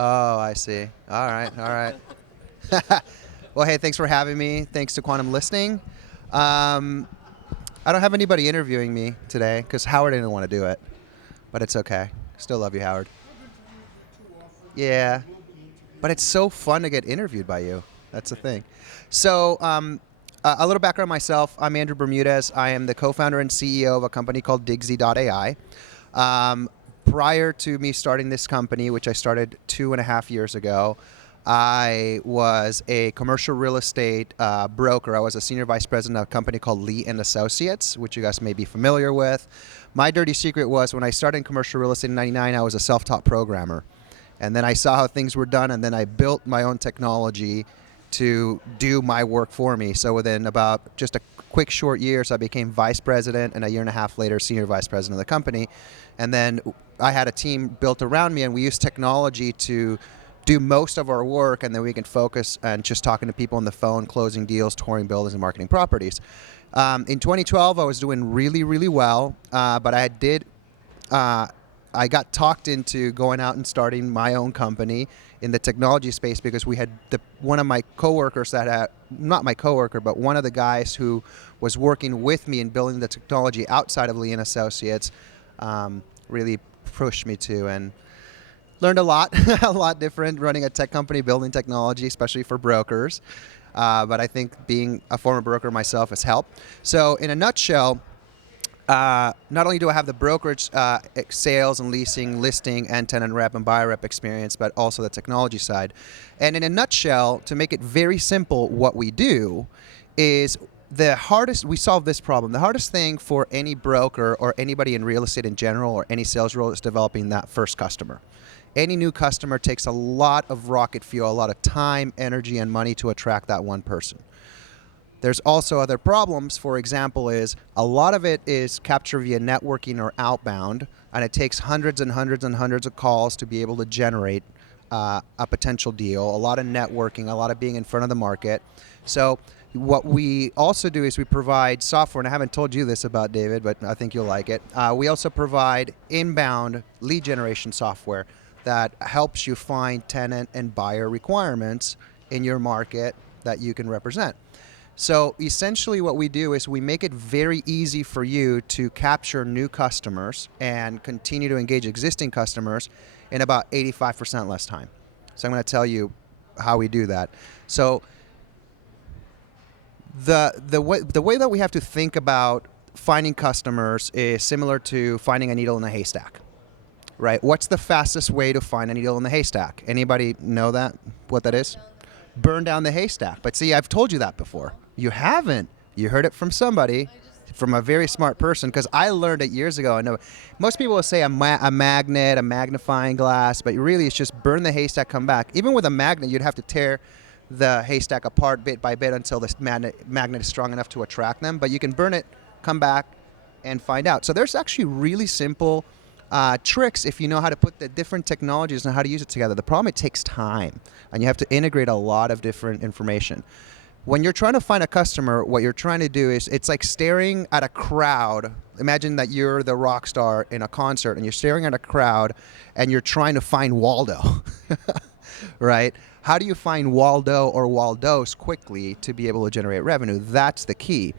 Oh, I see. All right, all right. Well, hey, thanks for having me. Thanks to Quantum Listening. Um, I don't have anybody interviewing me today because Howard didn't want to do it, but it's okay. Still love you, Howard. Yeah, but it's so fun to get interviewed by you. That's the thing. So, a little background on myself. I'm Andrew Bermudez. I am the co-founder and CEO of a company called Digsy.ai. Prior to me starting this company, which I started 2.5 years ago, I was a commercial real estate broker. I was a senior vice president of a company called Lee and Associates, which you guys may be familiar with. My dirty secret was when I started in commercial real estate in '99, I was a self-taught programmer. And then I saw how things were done, and then I built my own technology to do my work for me. So within about just a quick short years, I became vice president, and a year and a half later, senior vice president of the company. And then I had a team built around me, and we used technology to do most of our work, and then we can focus on just talking to people on the phone, closing deals, touring buildings, and marketing properties. In 2012, I was doing really, really well, but I got talked into going out and starting my own company in the technology space because we had one of my coworkers not my coworker, but one of the guys who was working with me in building the technology outside of Lee and Associates really pushed me to, and learned a lot, a lot different running a tech company, building technology, especially for brokers. But I think being a former broker myself has helped. So in a nutshell, not only do I have the brokerage, sales and leasing, listing, and tenant rep and buyer rep experience, but also the technology side. And in a nutshell, to make it very simple, what we do is we solve this problem. The hardest thing for any broker or anybody in real estate in general or any sales role is developing that first customer. Any new customer takes a lot of rocket fuel, a lot of time, energy, and money to attract that one person. There's also other problems. For example, is a lot of it is captured via networking or outbound, and it takes hundreds and hundreds and hundreds of calls to be able to generate a potential deal, a lot of networking, a lot of being in front of the market. So what we also do is we provide software, and I haven't told you this about David, but I think you'll like it. We also provide inbound lead generation software that helps you find tenant and buyer requirements in your market that you can represent. So essentially what we do is we make it very easy for you to capture new customers and continue to engage existing customers in about 85% less time. So I'm going to tell you how we do that. So the way that we have to think about finding customers is similar to finding a needle in a haystack, right? What's the fastest way to find a needle in the haystack? Anybody know what that is? Burn down the haystack. But see, I've told you that before. You haven't. You heard it from somebody, from a very smart person, because I learned it years ago. I know most people will say a magnet, a magnifying glass, but really it's just burn the haystack, come back. Even with a magnet, you'd have to tear the haystack apart bit by bit until the magnet is strong enough to attract them. But you can burn it, come back, and find out. So there's actually really simple tricks if you know how to put the different technologies and how to use it together. The problem, it takes time, and you have to integrate a lot of different information. When you're trying to find a customer, what you're trying to do is, it's like staring at a crowd. Imagine that you're the rock star in a concert, and you're staring at a crowd, and you're trying to find Waldo, right? How do you find Waldo or Waldos quickly to be able to generate revenue? That's the key.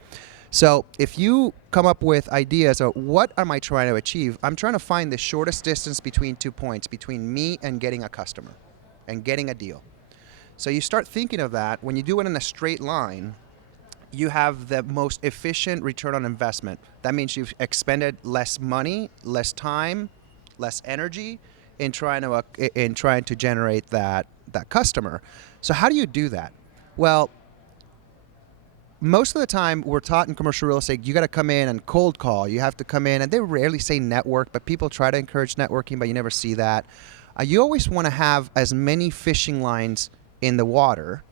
So if you come up with ideas of what am I trying to achieve, I'm trying to find the shortest distance between 2 points, between me and getting a customer and getting a deal. So you start thinking of that. When you do it in a straight line, you have the most efficient return on investment. That means you've expended less money, less time, less energy in trying to generate that customer. So how do you do that? Well, most of the time we're taught in commercial real estate, you got to come in and cold call. You have to come in, and they rarely say network, but people try to encourage networking, but you never see that. You always want to have as many fishing lines in the water,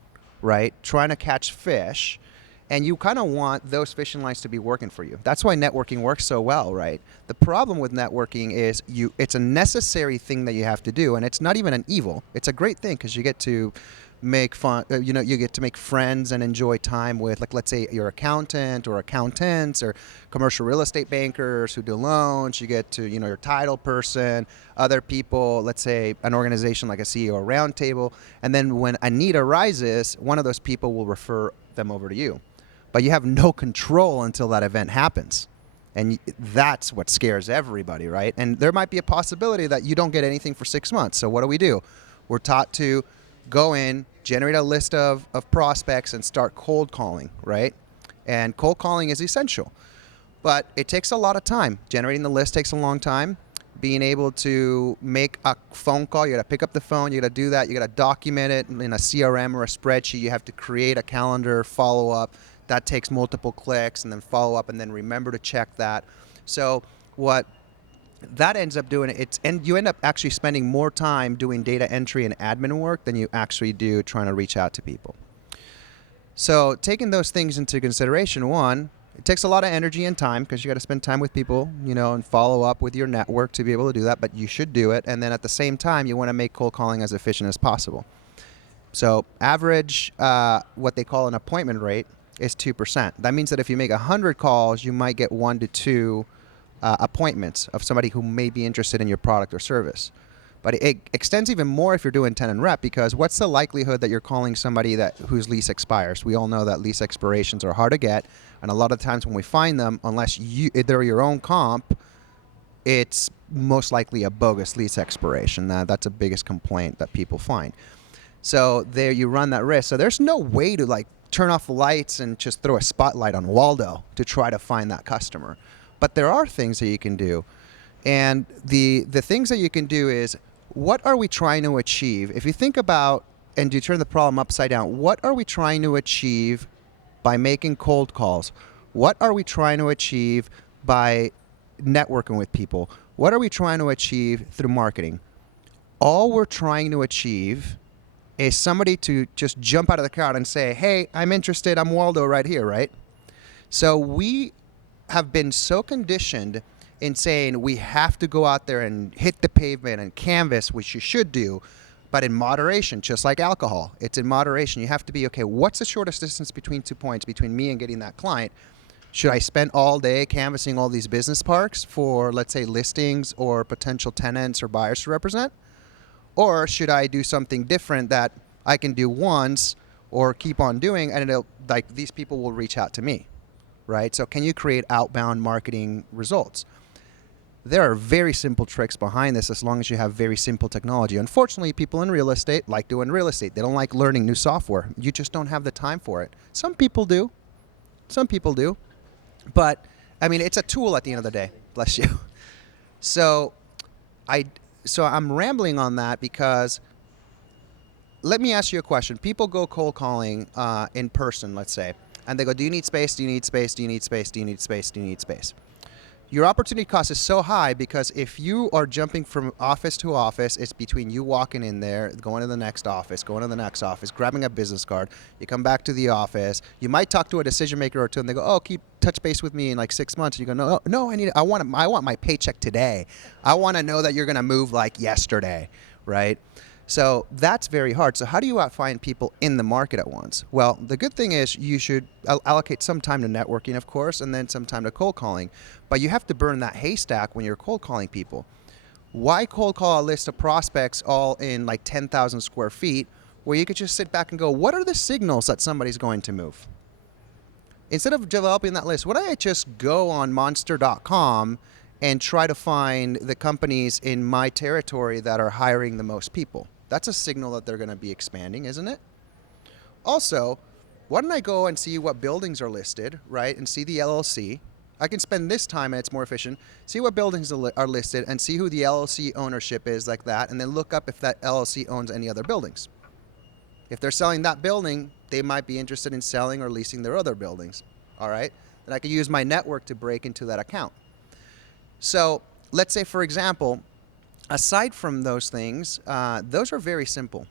right? Trying to catch fish, and you kind of want those fishing lines to be working for you. That's why networking works so well, right? The problem with networking is it's a necessary thing that you have to do, and it's not even an evil. It's a great thing because you get to make fun, you get to make friends and enjoy time with, like, let's say your accountant or accountants or commercial real estate bankers who do loans. You get to, your title person, other people, let's say an organization like a CEO roundtable. And then when a need arises, one of those people will refer them over to you. But you have no control until that event happens. And that's what scares everybody, right? And there might be a possibility that you don't get anything for 6 months. So what do? We're taught to go in, generate a list of prospects, and start cold calling, right? And cold calling is essential. But it takes a lot of time. Generating the list takes a long time. Being able to make a phone call, you got to pick up the phone, you got to do that, you got to document it in a CRM or a spreadsheet. You have to create a calendar, follow up. That takes multiple clicks, and then follow up, and then remember to check that. So what that ends up doing, and you end up actually spending more time doing data entry and admin work than you actually do trying to reach out to people. So taking those things into consideration, one, it takes a lot of energy and time because you got to spend time with people, and follow up with your network to be able to do that, but you should do it. And then at the same time, you want to make cold calling as efficient as possible. So average, what they call an appointment rate, is 2%. That means that if you make 100 calls, you might get 1 to 2 appointments of somebody who may be interested in your product or service. But it extends even more if you're doing 10 and rep, because what's the likelihood that you're calling somebody whose lease expires? We all know that lease expirations are hard to get, and a lot of times when we find them, unless they're your own comp, it's most likely a bogus lease expiration. That's the biggest complaint that people find. So there you run that risk. So there's no way to turn off the lights and just throw a spotlight on Waldo to try to find that customer. But there are things that you can do. And the things that you can do is, what are we trying to achieve? If you think about, and you turn the problem upside down, what are we trying to achieve by making cold calls? What are we trying to achieve by networking with people? What are we trying to achieve through marketing? All we're trying to achieve is somebody to just jump out of the crowd and say, hey, I'm interested, I'm Waldo right here, right? So we have been so conditioned in saying we have to go out there and hit the pavement and canvas, which you should do, but in moderation, just like alcohol. It's in moderation. You have to be, okay, what's the shortest distance between 2 points, between me and getting that client? Should I spend all day canvassing all these business parks for, let's say, listings or potential tenants or buyers to represent? Or should I do something different that I can do once or keep on doing, and these people will reach out to me, right? So can you create outbound marketing results? There are very simple tricks behind this as long as you have very simple technology. Unfortunately, people in real estate like doing real estate. They don't like learning new software. You just don't have the time for it. Some people do. But, it's a tool at the end of the day. Bless you. So I'm rambling on that because let me ask you a question. People go cold calling in person, let's say, and they go, do you need space? Do you need space? Do you need space? Do you need space? Do you need space? Your opportunity cost is so high because if you are jumping from office to office, it's between you walking in there, going to the next office, grabbing a business card. You come back to the office. You might talk to a decision maker or two, and they go, "Oh, touch base with me in 6 months." And you go, "No, I want my paycheck today. I want to know that you're going to move yesterday, right?" So that's very hard. So how do you find people in the market at once? Well, the good thing is you should allocate some time to networking, of course, and then some time to cold calling. But you have to burn that haystack when you're cold calling people. Why cold call a list of prospects all in 10,000 square feet where you could just sit back and go, what are the signals that somebody's going to move? Instead of developing that list, why don't I just go on monster.com and try to find the companies in my territory that are hiring the most people? That's a signal that they're going to be expanding, isn't it? Also, why don't I go and see what buildings are listed, right, and see the LLC. I can spend this time, and it's more efficient, see what buildings are listed and see who the LLC ownership is like that, and then look up if that LLC owns any other buildings. If they're selling that building, they might be interested in selling or leasing their other buildings, all right? And I can use my network to break into that account. So let's say, for example, aside from those things, those are very simple.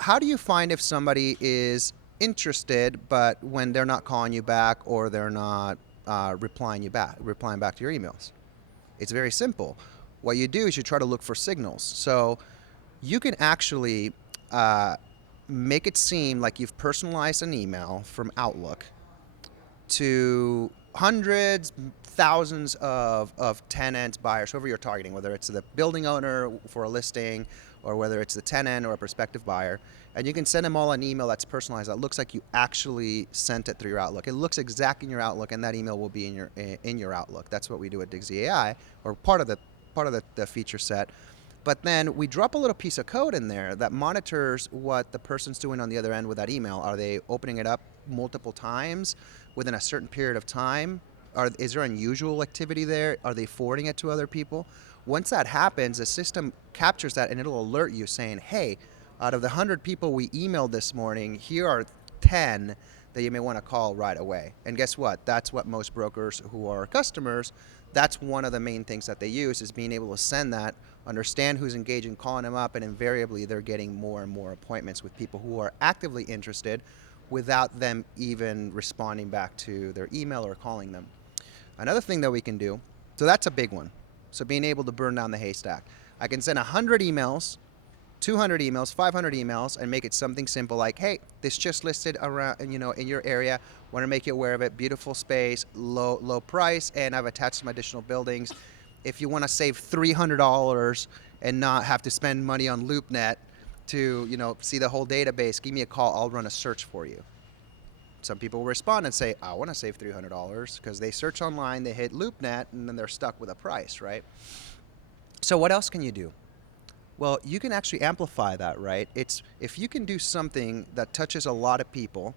How do you find if somebody is interested, but when they're not calling you back or they're not replying back to your emails? It's very simple. What you do is you try to look for signals. So you can actually make it seem like you've personalized an email from Outlook to hundreds, thousands of tenants, buyers, whoever you're targeting, whether it's the building owner for a listing or whether it's the tenant or a prospective buyer. And you can send them all an email that's personalized that looks like you actually sent it through your Outlook. It looks exact in your Outlook, and that email will be in your Outlook. That's what we do at Digsy AI, or part of the feature set. But then we drop a little piece of code in there that monitors what the person's doing on the other end with that email. Are they opening it up multiple times within a certain period of time? Is there unusual activity there? Are they forwarding it to other people? Once that happens, the system captures that and it'll alert you saying, hey, out of the 100 people we emailed this morning, here are 10 that you may want to call right away. And guess what? That's what most brokers who are customers, that's one of the main things that they use, is being able to send that, understand who's engaging, calling them up, and invariably they're getting more and more appointments with people who are actively interested without them even responding back to their email or calling them. Another thing that we can do, so that's a big one. So being able to burn down the haystack. I can send 100 emails, 200 emails, 500 emails, and make it something simple like, hey, this just listed around, in your area. Want to make you aware of it. Beautiful space, low price, and I've attached some additional buildings. If you want to save $300 and not have to spend money on LoopNet to, see the whole database, give me a call. I'll run a search for you. Some people will respond and say, I want to save $300 because they search online, they hit LoopNet, and then they're stuck with a price, right? So what else can you do? Well, you can actually amplify that, right? It's if you can do something that touches a lot of people,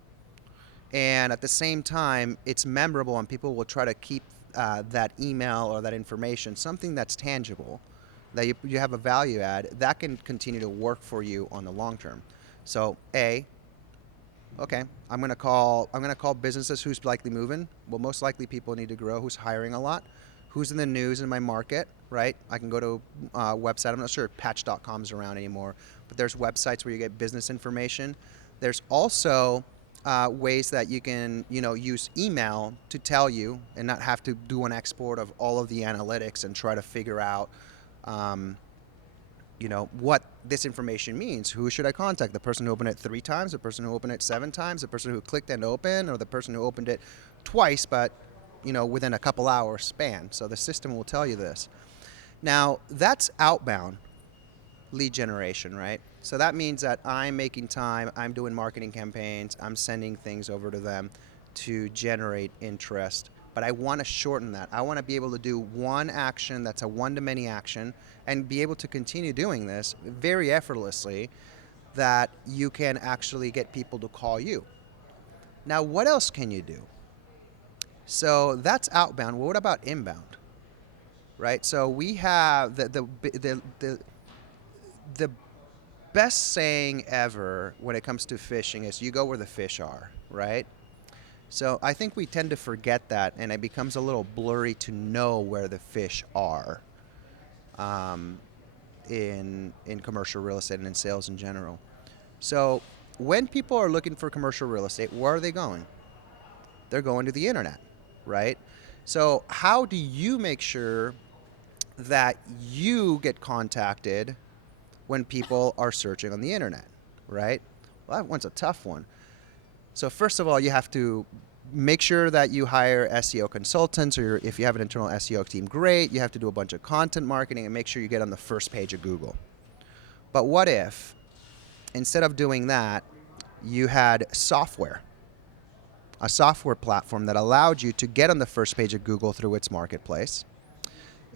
and at the same time it's memorable, and people will try to keep that email or that information, something that's tangible, that you have a value add, that can continue to work for you on the long term. So okay, I'm gonna call businesses who's likely moving. Well, most likely people need to grow, who's hiring a lot, who's in the news in my market, right? I can go to a website. I'm not sure if patch.com's around anymore, but there's websites where you get business information. There's also ways that you can, use email to tell you and not have to do an export of all of the analytics and try to figure out, what this information means. Who should I contact? The person who opened it 3 times, the person who opened it 7 times, the person who clicked and opened, or the person who opened it twice, but within a couple hours span. So the system will tell you this. Now, that's outbound lead generation, right? So that means that I'm making time, I'm doing marketing campaigns, I'm sending things over to them to generate interest. But I want to shorten that. I want to be able to do one action that's a one-to-many action and be able to continue doing this very effortlessly, that you can actually get people to call you. Now, what else can you do? So that's outbound. Well, what about inbound? Right? So we have the best saying ever when it comes to fishing is you go where the fish are, right? So I think we tend to forget that, and it becomes a little blurry to know where the fish are in commercial real estate and in sales in general. So when people are looking for commercial real estate, where are they going? They're going to the internet, right? So how do you make sure that you get contacted when people are searching on the internet, right? Well, that one's a tough one. So first of all, you have to make sure that you hire SEO consultants, or if you have an internal SEO team, great. You have to do a bunch of content marketing and make sure you get on the first page of Google. But what if, instead of doing that, you had a software platform that allowed you to get on the first page of Google through its marketplace?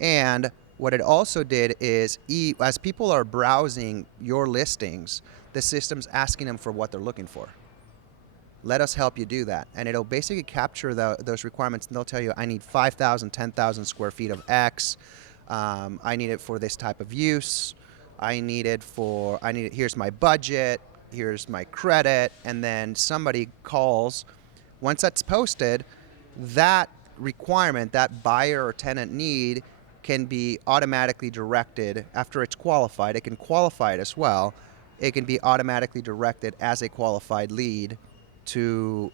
And what it also did is, as people are browsing your listings, the system's asking them for what they're looking for. Let us help you do that. And it'll basically capture those requirements, and they'll tell you, I need 5,000, 10,000 square feet of X. I need it for this type of use. Here's my budget. Here's my credit. And then somebody calls. Once that's posted, that requirement, that buyer or tenant need, can be automatically directed after it's qualified. It can qualify it as well. It can be automatically directed as a qualified lead to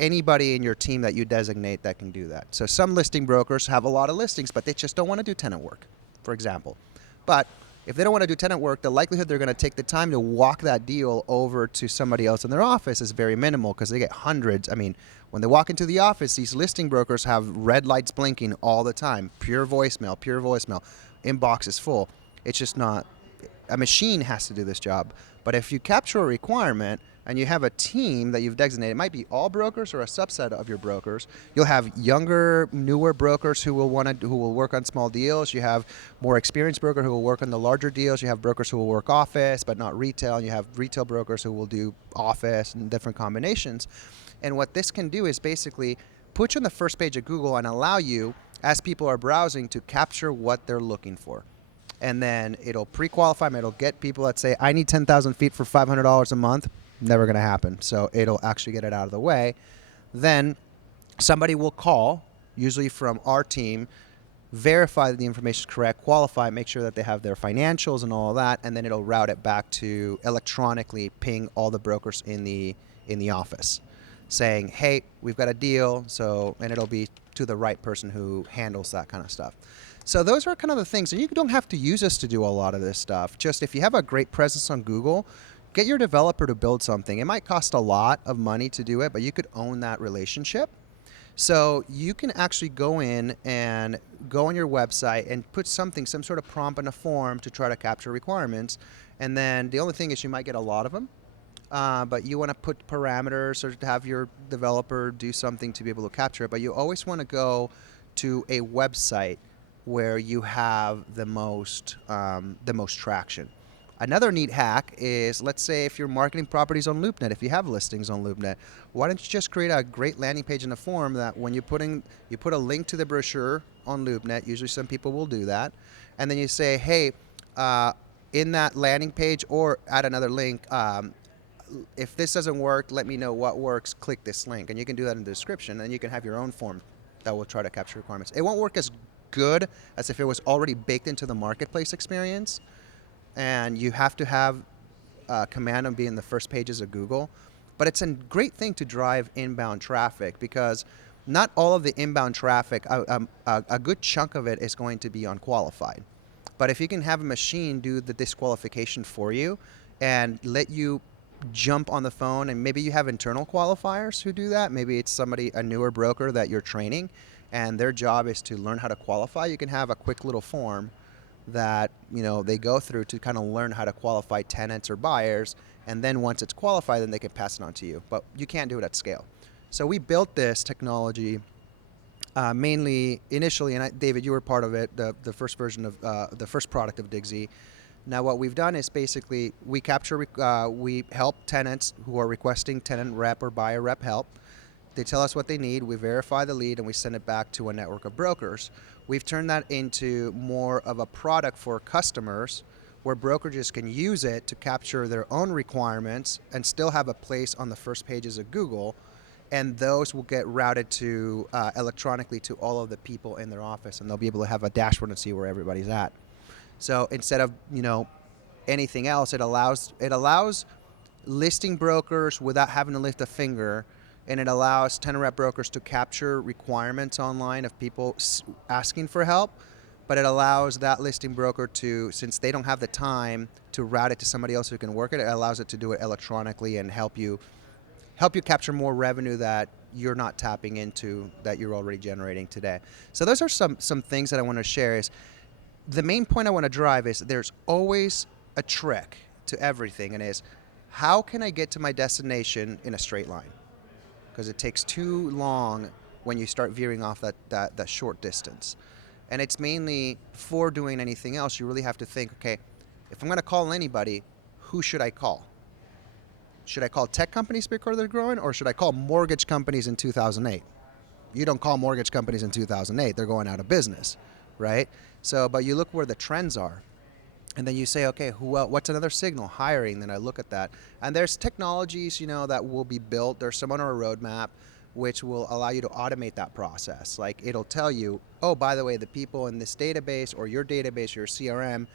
anybody in your team that you designate that can do that. So some listing brokers have a lot of listings, but they just don't want to do tenant work, for example. But If they don't want to do tenant work, the likelihood they're going to take the time to walk that deal over to somebody else in their office is very minimal because they get hundreds. I mean, when they walk into the office, these listing brokers have red lights blinking all the time. Pure voicemail, inbox is full. It's just not, a machine has to do this job. But if you capture a requirement and you have a team that you've designated, it might be all brokers or a subset of your brokers. You'll have younger, newer brokers who will work on small deals. You have more experienced brokers who will work on the larger deals. You have brokers who will work office but not retail. And you have retail brokers who will do office and different combinations. And what this can do is basically put you on the first page of Google and allow you, as people are browsing, to capture what they're looking for. And then it'll pre-qualify them. It'll get people that say, I need 10,000 feet for $500 a month. Never going to happen. So it'll actually get it out of the way. Then somebody will call, usually from our team, verify that the information is correct, qualify, make sure that they have their financials and all of that, and then it'll route it back to electronically ping all the brokers in the office, saying, hey, we've got a deal. And it'll be to the right person who handles that kind of stuff. So those are kind of the things. And you don't have to use us to do a lot of this stuff. Just if you have a great presence on Google, get your developer to build something. It might cost a lot of money to do it, but you could own that relationship. So you can actually go in and go on your website and put some sort of prompt in a form to try to capture requirements. And then the only thing is you might get a lot of them. But you want to put parameters or have your developer do something to be able to capture it. But you always want to go to a website where you have the most traction. Another neat hack is, let's say if you're marketing properties on LoopNet, if you have listings on LoopNet, why don't you just create a great landing page in a form that when you put a link to the brochure on LoopNet, usually some people will do that, and then you say, hey, in that landing page or add another link, if this doesn't work, let me know what works, click this link. And you can do that in the description, and you can have your own form that will try to capture requirements. It won't work as good as if it was already baked into the marketplace experience, and you have to have command on being the first pages of Google. But it's a great thing to drive inbound traffic, because not all of the inbound traffic, a good chunk of it is going to be unqualified. But if you can have a machine do the disqualification for you and let you jump on the phone, and maybe you have internal qualifiers who do that. Maybe it's a newer broker that you're training, and their job is to learn how to qualify. You can have a quick little form that they go through to kind of learn how to qualify tenants or buyers, and then once it's qualified, then they can pass it on to you. But you can't do it at scale. So we built this technology mainly initially, and David, you were part of it, the first version of the first product of Digsy. Now what we've done is basically we help tenants who are requesting tenant rep or buyer rep help. They tell us what they need, we verify the lead, and we send it back to a network of brokers. We've turned that into more of a product for customers where brokerages can use it to capture their own requirements and still have a place on the first pages of Google, and those will get routed to electronically to all of the people in their office, and they'll be able to have a dashboard and see where everybody's at. So instead of anything else, it allows listing brokers without having to lift a finger, and it allows tenant rep brokers to capture requirements online of people asking for help. But it allows that listing broker to, since they don't have the time to route it to somebody else who can work it, it allows it to do it electronically and help you capture more revenue that you're not tapping into, that you're already generating today. So those are some things that I want to share. Is the main point I want to drive is there's always a trick to everything, and is how can I get to my destination in a straight line? Because it takes too long when you start veering off that short distance. And it's mainly, before doing anything else, you really have to think, okay, if I'm going to call anybody, who should I call? Should I call tech companies because they're growing, or should I call mortgage companies in 2008? You don't call mortgage companies in 2008. They're going out of business, right? So, but you look where the trends are, and then you say, okay, what's another signal? Hiring. Then I look at that, and there's technologies, that will be built. There's some on our roadmap which will allow you to automate that process. Like, it'll tell you, oh, by the way, the people in this database or your database, your CRM,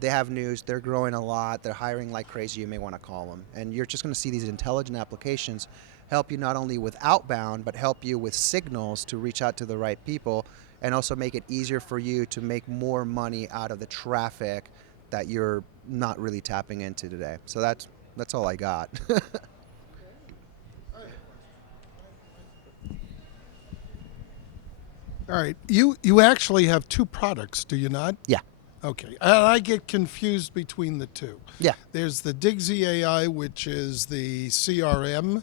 they have news, they're growing a lot, they're hiring like crazy, you may want to call them. And you're just going to see these intelligent applications help you not only with outbound, but help you with signals to reach out to the right people, and also make it easier for you to make more money out of the traffic that you're not really tapping into today. So that's all I got. All right. You actually have two products, do you not? Yeah. Okay. And I get confused between the two. Yeah. There's the Digsy AI, which is the CRM.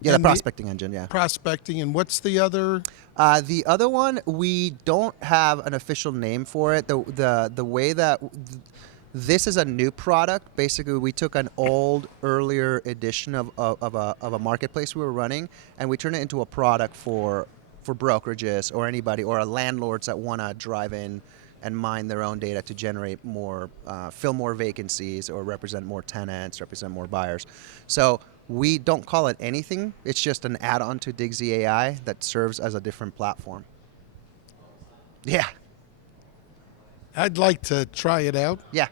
Yeah, the and prospecting engine, yeah. Prospecting, and what's the other? The other one, we don't have an official name for it. The way that this is a new product. Basically, we took an earlier edition of a marketplace we were running, and we turned it into a product for brokerages or anybody or landlords that want to drive in and mine their own data to generate more, fill more vacancies or represent more tenants, represent more buyers. So we don't call it anything. It's just an add-on to Digsy AI that serves as a different platform. Yeah. I'd like to try it out. Yeah.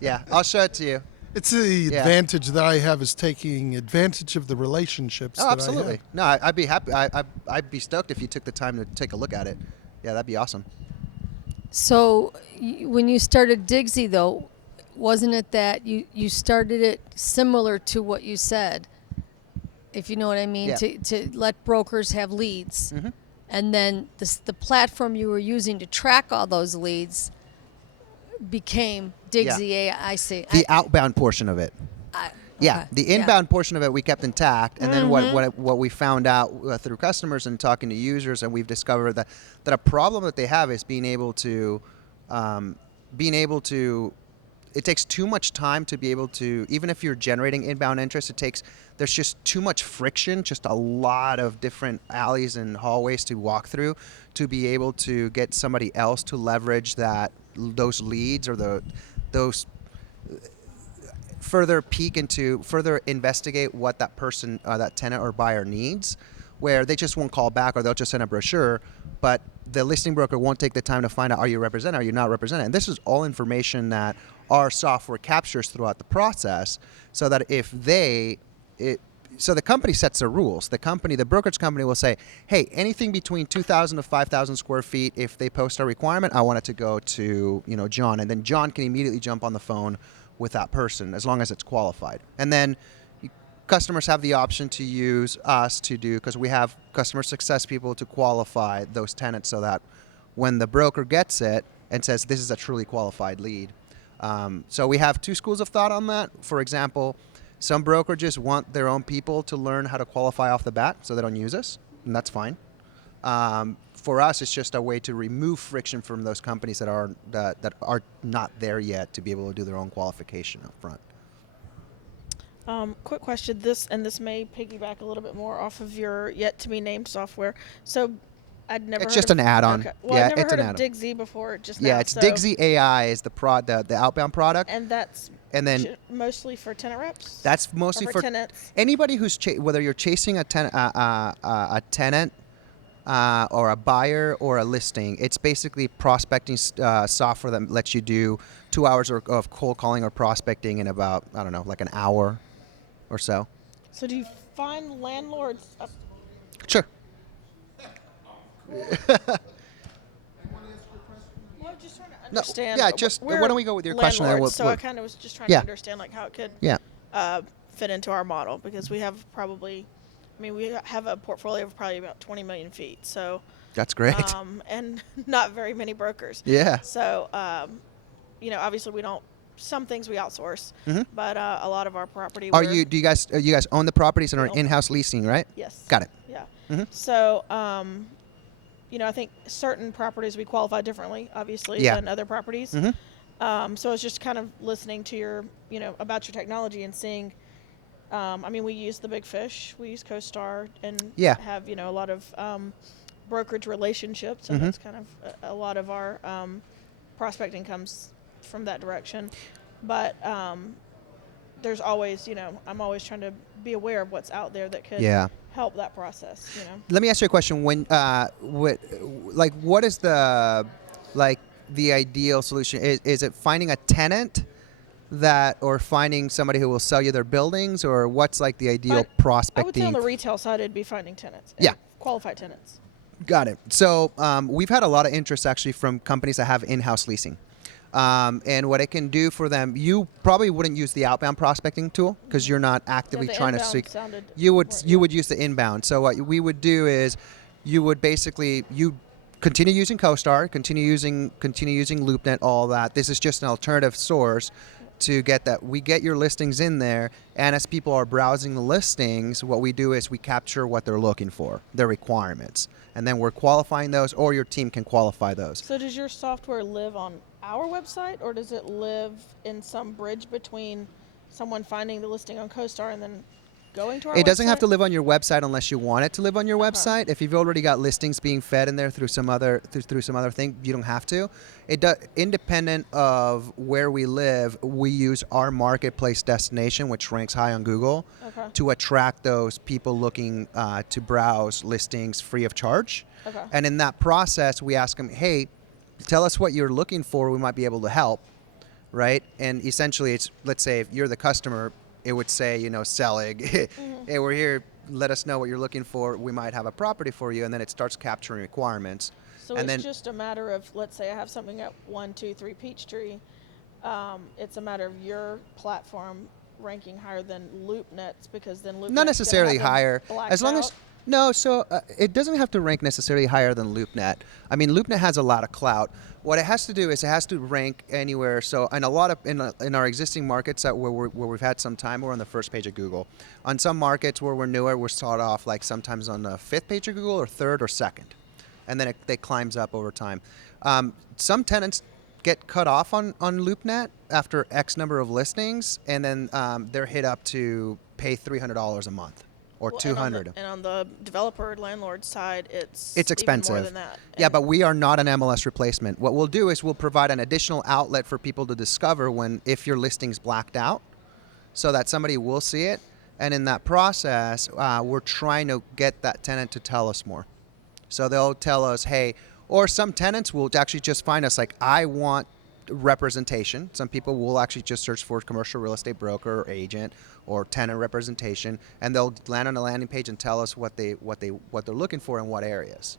Yeah. I'll show it to you. It's the advantage that I have is taking advantage of the relationships that absolutely. I have. No, I'd be happy. I'd be stoked if you took the time to take a look at it. Yeah, that'd be awesome. So when you started Digsy, though, wasn't it that you started it similar to what you said, if you know what I mean, Yeah. to let brokers have leads? Mm-hmm. And then the platform you were using to track all those leads became Digsy AI. The outbound portion of it. Yeah, the inbound portion of it we kept intact, and then what we found out through customers and talking to users, and we've discovered that a problem that they have is being able to, it takes too much time to be able to, even if you're generating inbound interest, there's just too much friction, just a lot of different alleys and hallways to walk through to be able to get somebody else to leverage those leads or those further investigate what that person, that tenant or buyer needs, where they just won't call back or they'll just send a brochure, but the listing broker won't take the time to find out, are you represented, are you not represented? And this is all information that our software captures throughout the process, so that so the company sets the rules. The brokerage company will say, hey, anything between 2,000 to 5,000 square feet, if they post a requirement, I want it to go to John, and then John can immediately jump on the phone with that person as long as it's qualified. And then customers have the option to use us because we have customer success people to qualify those tenants, so that when the broker gets it and says this is a truly qualified lead. So we have two schools of thought on that. For example, some brokerages want their own people to learn how to qualify off the bat, so they don't use us, and that's fine. For us, it's just a way to remove friction from those companies that are not there yet to be able to do their own qualification up front. Quick question. This may piggyback a little bit more off of your yet to be named software. So I'd never. It's heard just of, an add-on. Okay. Well, Yeah, I've never it's heard an of add-on. Digsy before. Just Yeah, now, it's so, Digsy AI is the outbound product, and that's mostly for tenant reps. that's mostly or for tenants. anybody who's whether you're chasing a tenant or a buyer or a listing. It's basically prospecting software that lets you do 2 hours of cold calling or prospecting in about, I don't know, like an hour or so. So do you find landlords? Sure. Well, I'm just trying to understand. Why don't we go with your question? Landlords, so I kind of was just trying to understand like how it could fit into our model, because we have we have a portfolio of probably about 20 million feet. So that's great. And not very many brokers. Yeah. So, obviously we don't. Some things we outsource, but a lot of our property. Do you guys own the properties and are in-house leasing, right? Yes. Got it. Yeah. Mm-hmm. So, I think certain properties we qualify differently, obviously, than other properties. Mm-hmm. So I was just kind of listening to your, about your technology and seeing. We use the big fish. We use CoStar and have a lot of brokerage relationships, and that's kind of a lot of our prospecting comes from that direction. But there's always, I'm always trying to be aware of what's out there that could help that process. Let me ask you a question. When what is the ideal solution? Is it finding a tenant or finding somebody who will sell you their buildings, or what's the ideal prospecting? I would say on the retail side it'd be finding tenants. Qualified tenants. Got it. So we've had a lot of interest actually from companies that have in-house leasing. And what it can do for them, you probably wouldn't use the outbound prospecting tool because you're not actively trying to seek. You would use the inbound. So what we would do is you would basically continue using CoStar, continue using LoopNet, all that. This is just an alternative source to get that. We get your listings in there, and as people are browsing the listings, what we do is we capture what they're looking for, their requirements, and then we're qualifying those, or your team can qualify those. So does your software live on our website, or does it live in some bridge between someone finding the listing on CoStar and then going to our website? It doesn't have to live on your website unless you want it to live on your website. If you've already got listings being fed in there through some other thing, you don't have to. Independent of where we live, we use our marketplace destination, which ranks high on Google, to attract those people looking to browse listings free of charge. And in that process, we ask them, hey, tell us what you're looking for. We might be able to help, right? And essentially, it's, let's say if you're the customer, it would say, Selig, hey, we're here, let us know what you're looking for. We might have a property for you, and then it starts capturing requirements. So and it's just a matter of, let's say I have something at 123 Peachtree. It's a matter of your platform ranking higher than LoopNet's, because then LoopNet's not necessarily higher, as long as it doesn't have to rank necessarily higher than LoopNet. I mean, LoopNet has a lot of clout. What it has to do is it has to rank anywhere. So in a lot of in our existing markets where we've had some time, we're on the first page of Google. On some markets where we're newer, we're start off like sometimes on the 5th page of Google or 3rd or 2nd, and then it climbs up over time. Some tenants get cut off on LoopNet after X number of listings, and then they're hit up to pay $300 a month. Or $200. And on the developer landlord side, it's expensive. Even more than that. Yeah, but we are not an MLS replacement. What we'll do is we'll provide an additional outlet for people to discover if your listing's blacked out, so that somebody will see it. And in that process, we're trying to get that tenant to tell us more. So they'll tell us, hey, or some tenants will actually just find us like, I want representation. Some people will actually just search for commercial real estate broker or agent or tenant representation, and they'll land on a landing page and tell us what they're looking for in what areas.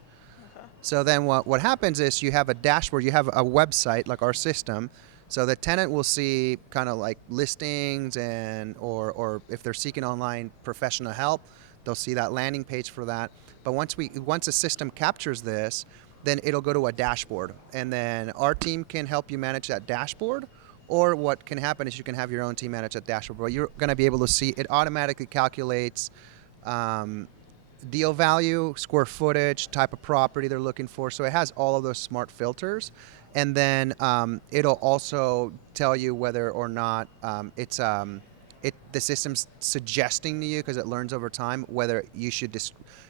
So then what happens is you have a dashboard, you have a website like our system, so the tenant will see kind of like listings or if they're seeking online professional help, they'll see that landing page for that. But once the system captures this, then it'll go to a dashboard, and then our team can help you manage that dashboard, or what can happen is you can have your own team manage that dashboard. But you're going to be able to see it automatically calculates deal value, square footage, type of property they're looking for. So it has all of those smart filters, and then it'll also tell you whether or not the system's suggesting to you, because it learns over time, whether you should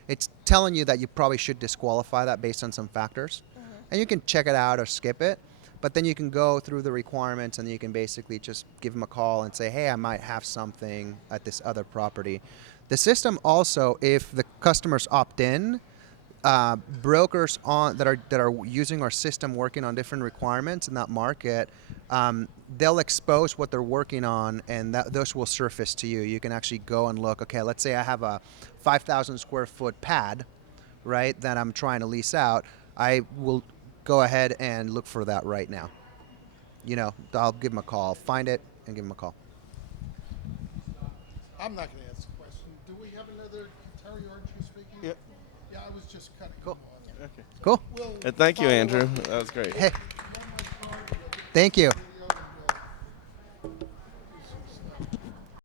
it's telling you that you probably should disqualify that based on some factors. And you can check it out or skip it, but then you can go through the requirements and you can basically just give them a call and say, hey, I might have something at this other property. The system also, if the customers opt in, brokers that are using our system working on different requirements in that market, they'll expose what they're working on, and those will surface to you. You can actually go and look, okay, let's say I have a 5,000 square foot pad, right, that I'm trying to lease out. I will go ahead and look for that right now. I'll give them a call, find it, and give them a call. I'm not going to ask a question. Do we have another, Terry, aren't you speaking? Yep. Yeah, I was just cutting Cool. him off. Okay. Cool. We'll Thank you, follow Andrew. up. That was great. Hey, thank you.